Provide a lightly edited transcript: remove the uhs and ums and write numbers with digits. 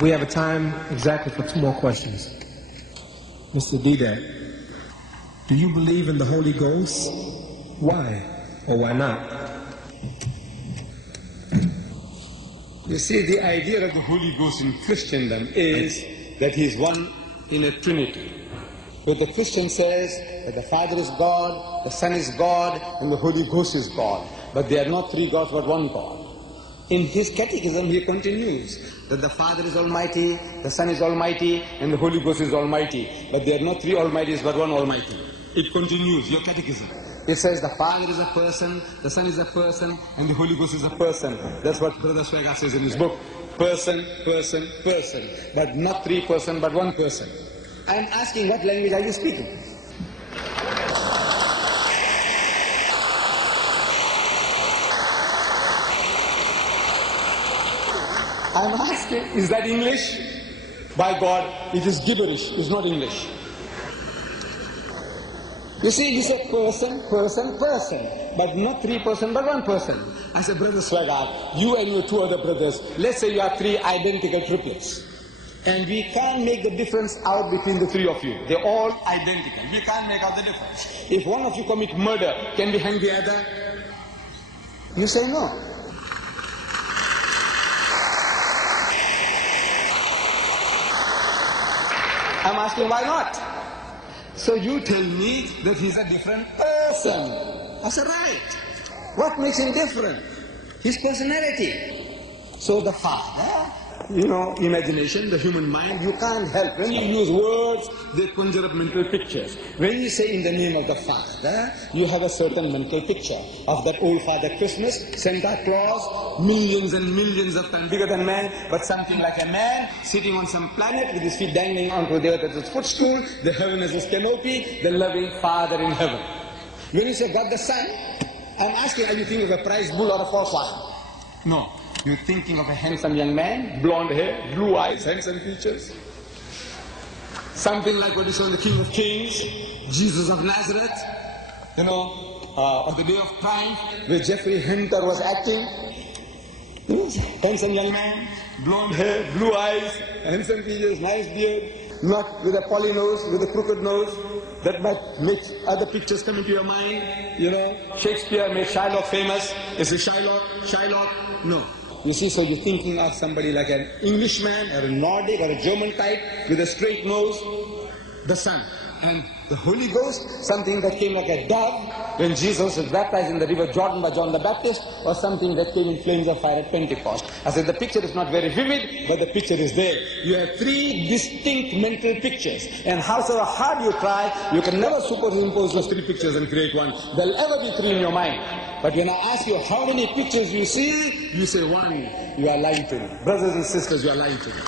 We have a time exactly for 2 more questions. Mr. Didat, do you believe in the Holy Ghost? Why or why not? You see, the idea of the Holy Ghost in Christendom is that He is one in a Trinity. But the Christian says that the Father is God, the Son is God, and the Holy Ghost is God. But they are not 3 gods but 1 God. In his catechism he continues that the Father is Almighty, the Son is Almighty, and the Holy Ghost is Almighty. But they are not 3 Almighties but 1 Almighty. It continues, your catechism. It says the Father is a person, the Son is a person, and the Holy Ghost is a person. That's what Brother Swagger says in his book. Person, person, person. But not 3 persons but 1 person. I am asking, what language are you speaking? I'm asking, is that English? By God, it is gibberish, it's not English. You see, he said person, person, person, but not 3 persons, but 1 person. I said, Brother Swagart, you and your 2 other brothers, let's say you are 3 identical triplets. And we can't make the difference out between the 3 of you. They're all identical. We can't make out the difference. If one of you commit murder, can we hang the other? You say no. I'm asking why not? So you tell me that he's a different person. I said, right. What makes him different? His personality. So the Father, imagination, the human mind, you can't help. When you use words, they conjure up mental pictures. When you say in the name of the Father, you have a certain mental picture of that old Father Christmas, Santa Claus, millions and millions of times bigger than man, but something like a man sitting on some planet with his feet dangling onto the earth as his footstool, the heaven as his canopy, the loving Father in heaven. When you say God the Son, I'm asking, are you thinking of a prize bull or a false one? No. You're thinking of a handsome young man, blonde hair, blue eyes, handsome features. Something like what you saw in the King of Kings, Jesus of Nazareth, on the day of triumph, where Jeffrey Hunter was acting. Handsome young man, blonde hair, blue eyes, handsome features, nice beard, not with a poly nose, with a crooked nose. That might make other pictures come into your mind. Shakespeare made Shylock famous. Is it Shylock? No. You see, so you're thinking of somebody like an Englishman or a Nordic or a German type with a straight nose, the Son. And the Holy Ghost, something that came like a dove when Jesus was baptized in the river Jordan by John the Baptist, or something that came in flames of fire at Pentecost. I said the picture is not very vivid, but the picture is there. You have 3 distinct mental pictures, and however hard you try, you can never superimpose those 3 pictures and create one. There'll ever be 3 in your mind. But when I ask you how many pictures you see, you say 1. You are lying to me. Brothers and sisters, you are lying to me.